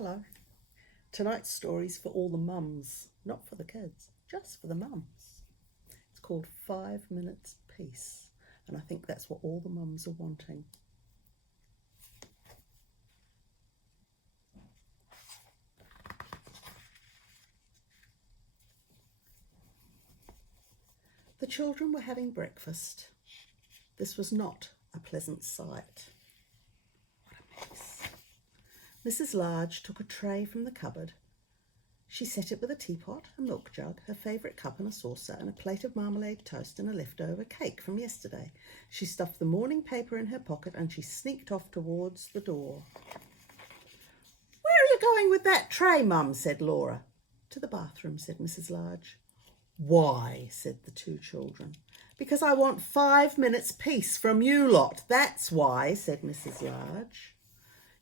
Hello. Tonight's story's for all the mums, not for the kids, just for the mums. It's called 5 Minutes Peace, and I think that's what all the mums are wanting. The children were having breakfast. This was not a pleasant sight. What a mess. Mrs. Large took a tray from the cupboard. She set it with a teapot, a milk jug, her favourite cup and a saucer, and a plate of marmalade toast and a leftover cake from yesterday. She stuffed the morning paper in her pocket and she sneaked off towards the door. "Where are you going with that tray, Mum?" said Laura. "To the bathroom," said Mrs. Large. "Why?" said the two children. "Because I want 5 minutes peace from you lot, that's why," said Mrs. Large.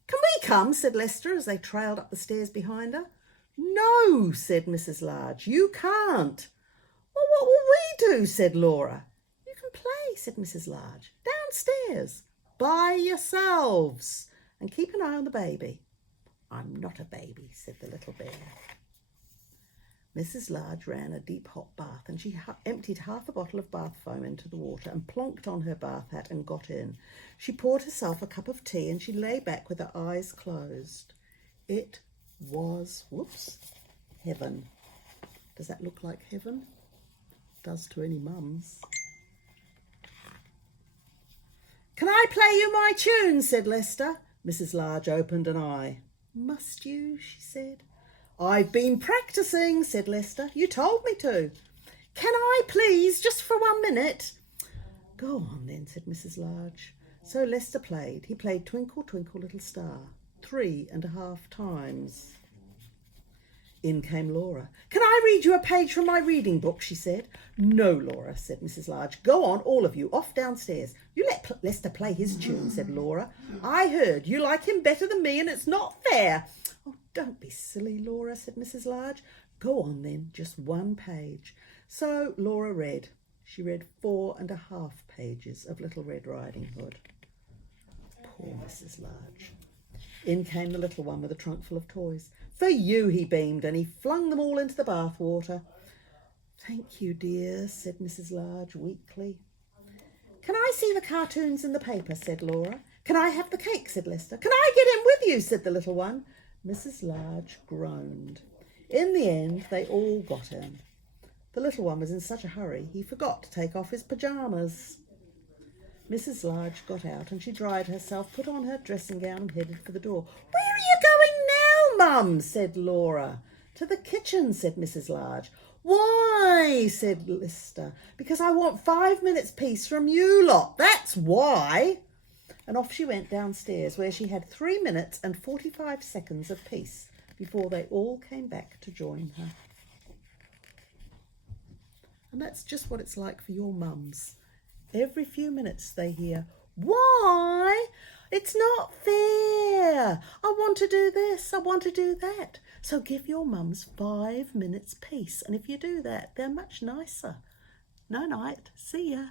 "Can we come?" said Lester as they trailed up the stairs behind her. "No," said Mrs. Large, "you can't." "Well, what will we do?" said Laura. "You can play," said Mrs. Large, "downstairs, by yourselves, and keep an eye on the baby." "I'm not a baby," said the little bear. Mrs. Large ran a deep hot bath and she emptied half a bottle of bath foam into the water and plonked on her bath hat and got in. She poured herself a cup of tea and she lay back with her eyes closed. It was, heaven. Does that look like heaven? It does to any mums. "Can I play you my tune?" said Lester. Mrs. Large opened an eye. "Must you?" she said. "I've been practising," said Lester. "You told me to." "Can I please, just for 1 minute?" "Go on then," said Mrs. Large. So Lester played. He played Twinkle, Twinkle, Little Star 3.5 times. In came Laura. "Can I read you a page from my reading book?" she said. "No, Laura," said Mrs. Large. "Go on, all of you, off downstairs." "You let Lester play his tune," said Laura. "I heard you like him better than me and it's not fair." "Oh, don't be silly, Laura," said Mrs. Large. "Go on then, just 1 page." So Laura read. She read 4.5 pages of Little Red Riding Hood. Poor Mrs. Large. In came the little one with a trunk full of toys. "For you," he beamed, and he flung them all into the bath water. "Thank you, dear," said Mrs. Large weakly. "Can I see the cartoons in the paper?" said Laura. "Can I have the cake?" said Lester. "Can I get in with you?" said the little one. Mrs. Large groaned. In the end, they all got in. The little one was in such a hurry, he forgot to take off his pyjamas. Mrs. Large got out and she dried herself, put on her dressing gown and headed for the door. "Where are you going now, Mum?" said Laura. "To the kitchen," said Mrs. Large. "Why?" said Lester. "Because I want 5 minutes peace from you lot, that's why." And off she went downstairs, where she had 3 minutes and 45 seconds of peace before they all came back to join her. And that's just what it's like for your mums. Every few minutes they hear, "Why? It's not fair. I want to do this, I want to do that." So give your mums 5 minutes peace, and if you do that, they're much nicer. No night. See ya.